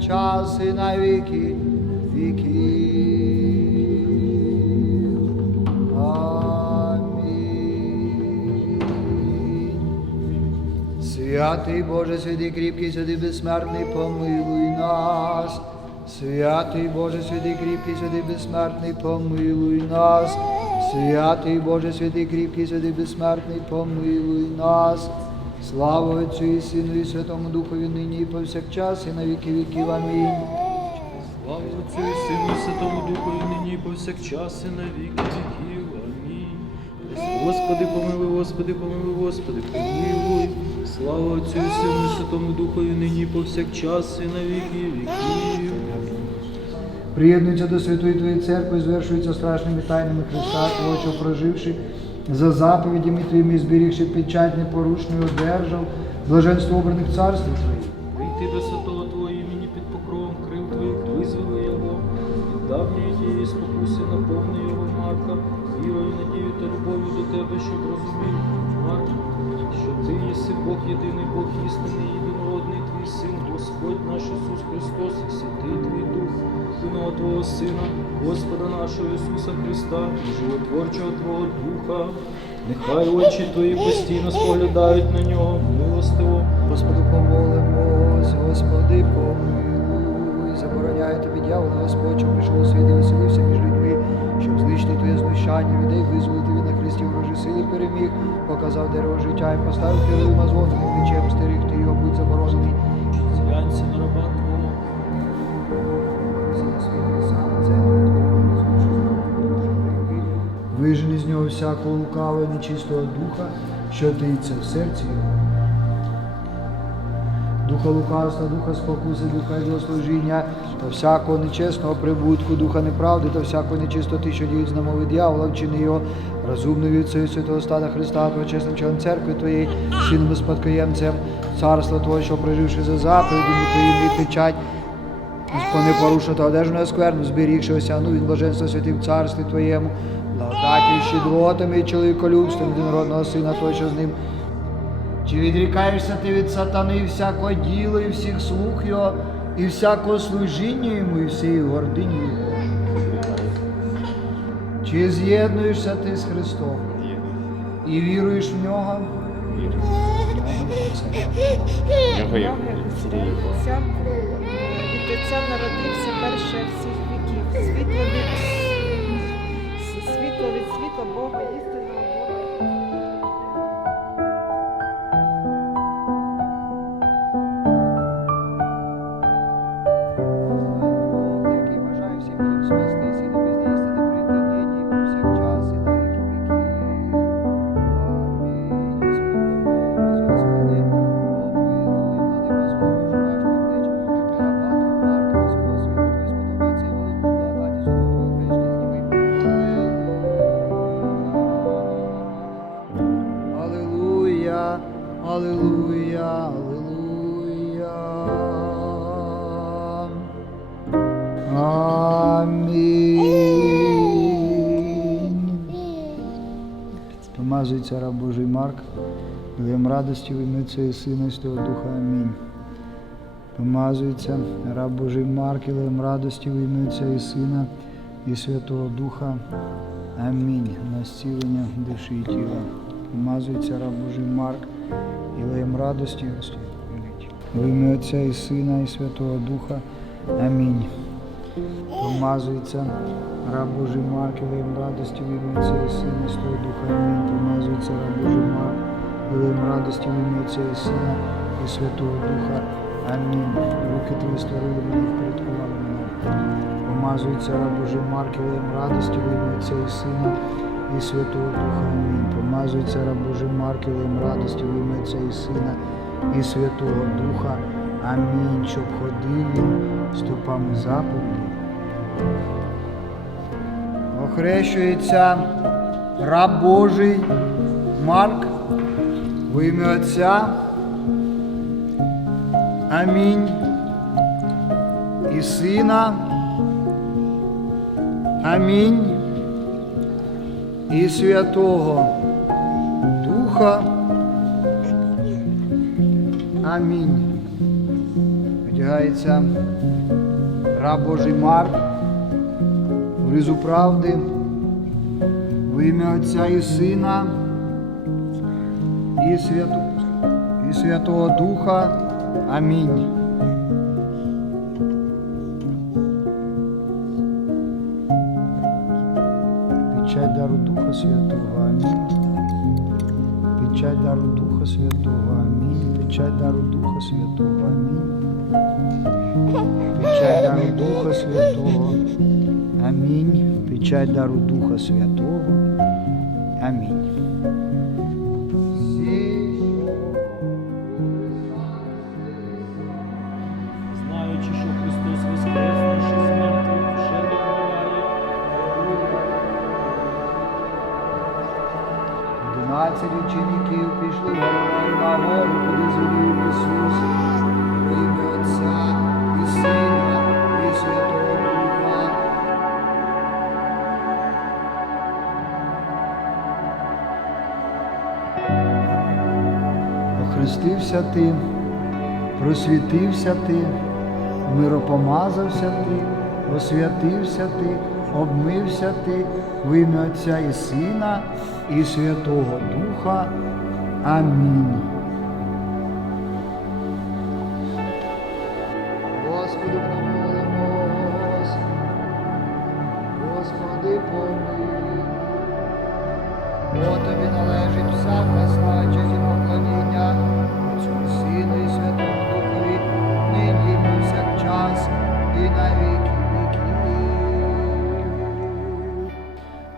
нині і на віки. Амінь. Святий Боже, святий кріпкий, святий безсмертний, помилуй нас. Святий Боже, святий кріпкий, святий безсмертний, помилуй нас. Святий Боже, святий кріпкий, святий безсмертний, помилуй нас. Слава Отцю і Сину і Святому Духові нині і повсякчас, і на віки віків. Амінь. Слава Отцю і Сину і Святому Духу, і нині, і повсякчас, і на віки віків. Амінь. Господи, помилуй, Господи, помилуй, Господи, помилуй. Слава Отцю і Сину і Святому Духу, і нині, і повсякчас, і на віки віків. Приєднуються до Святої Твоєї церкви, звершуються страшними тайнами Христа, Твого, проживши за заповідями Твоїми, зберігши печать непорушною, одержав блаженство обраних царстві Твоїх. Прийти до святого Твого імені під покровом крил Твоїх, визволи його, від давньої дії спокуси наповни його Марка, вірою, надію та любов'ю до Тебе, щоб розумів, Марк, що Ти єси Бог єдиний, Бог істинний, єдинородний Твій Син, Господь наш Ісус Христос, і святий Твій Дух, Синого Твого Сина, Господа нашого Ісуса Христа, животворчого Твого Духа, нехай очі Твої постійно споглядають на нього, милостиво, Господу помолимось, Господи, помилуй, забороняє тобі дьявола, Господь, що прийшов у світ твоє людей визволити від на Христі ворожі сили переміг, показав дерево життя і поставив кирилу звоненим мечем, стерегти його, будь заборонений. зглянься на раба Твого. Вижени з нього всякого лукавого нечистого духа, що таїться в серці його. Духа лукавства, духа спокуси, духа злослужіння та всякого нечесного прибутку, духа неправди та всякої нечистоти, що діють з намови дьявола, вчини його розумною від святого стада Христа, чесним членом церкви Твоєї, сином спадкоємцем, царства Твого, що проживши за заповідями Твоїми і печать, непорушно та одержано скверну, зберігши осяну від блаженства святих в царстві Твоєму, благодаті щедротами і чоловіколюбством єдинородного Сина Твого, що з ним. Чи відрікаєшся ти від сатани і всякого діла, і всіх слуг його, і всякого служіння йому, і всієї гордині його? Чи з'єднуєшся ти з Христом і віруєш в нього? Отця, від Отця народився перше всіх віків. Світло від, світло від світла Бога, істинного Амінь. Помазується раб Божий Марк, Лем радості в ім'я Отця і Сина і Святого Духа. Амінь. Помазується раб Божий Марк, і радості в ім'я Отця і Сина і Святого Духа. Амінь. На зцілення душі і тіла. Помазується раб Божий Марк, і лем радості Господи, приліть. В ім'я Отця і Сина і Святого Духа. Амінь. Помазується раб Божий Марк, і радості в ім'я і Сина і Святого Духа. Амінь. Помазується раб Божий Марк, і радості в ім'я і Сина і Святого Духа. Амінь. Руки твої створили мене і впорядкували мене. Помазується раб Божий Марк, і радості в ім'я Отця і Сина і Святого Духа. Амінь. Помазується раб Божий Марк, і радості в ім'я Отця і Сина і Святого Духа. Амінь. Щоб ходив він стопами заповіді. Охрещується раб Божий Марк в ім'я Отця. Амінь. І Сина. Амінь. І Святого Духа. Амінь. Постерігається раб Божий Марк, в ризу правди, в ім'я Отця і Сина і, Святу, і Святого Духа. Амінь. Печать дару Духа Святого. Амінь. Печать дару Духа Святого. Амінь. Печать дару Духа Святого. Амінь. Печать дару Духа Святого. Амінь. Печать дару Духа Святого. Охрестився ти, просвітився ти, миропомазався ти, освятився ти, обмився ти в ім'я Отця і Сина і Святого Духа. Амінь.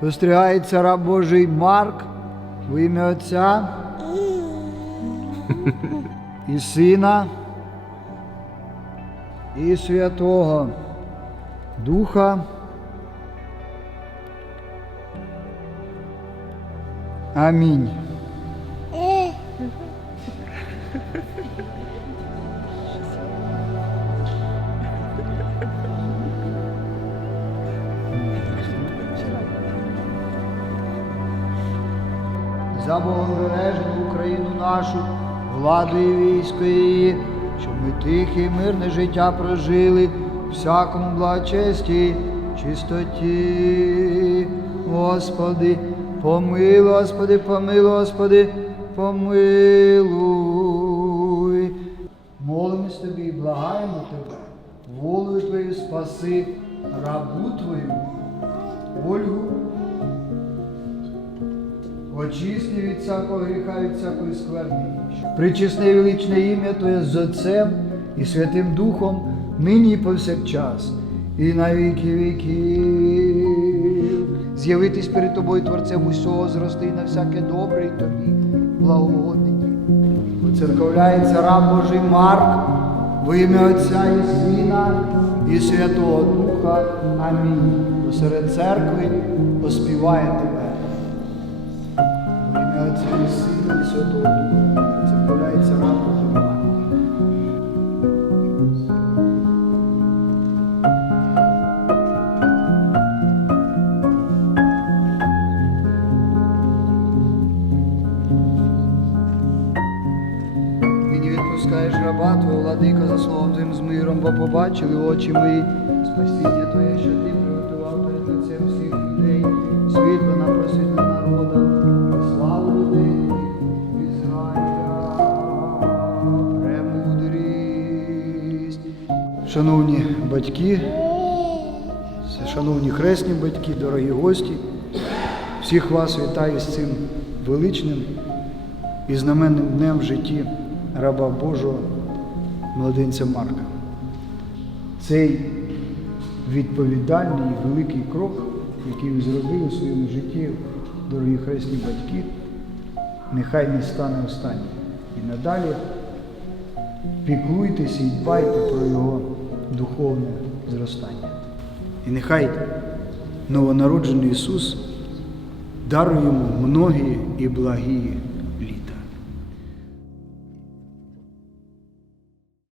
Пострігається раб Божий Марк в ім'я Отця і Сина і Святого Духа. Амінь. За Богобережну Україну нашу, владу і військо її, щоб ми тихе мирне життя прожили, всякому благочесті, чистоті. Господи, помилуй, Господи, помилуй, Господи, помилуй. Молимось тобі і благаємо тебе, волею Твою спаси, рабу Твою, Ольгу, очисти від всякого гріха, від всякої скверни. Причесне величне ім'я Твоє з Отцем і Святим Духом, нині і повсякчас, і на віки віків. З'явитись перед тобою Творцем усього, зрости на всяке добре і тобі благогодний. Церковляється раб Божий Марк, во ім'я Отця і Сина і Святого Духа. Амінь. Посеред церкви поспіває тебе. В ім'я Отця і Сина і Святого Духа. Божий Марк. Нині відпускаєш раба Твого владика за словом Твоїм з миром, бо побачили очі мої спасіння Твоє, що Ти приготував перед лицем всіх людей, світло на Шановні батьки, шановні хресні батьки, дорогі гості, всіх вас вітаю з цим величним і знаменним днем в житті раба Божого младенця Марка. Цей відповідальний великий крок, який ви зробили у своєму житті, дорогі хресні батьки, нехай не стане останнім. І надалі піклуйтеся і дбайте про його духовне зростання. І нехай новонароджений Ісус дарує йому многі і благі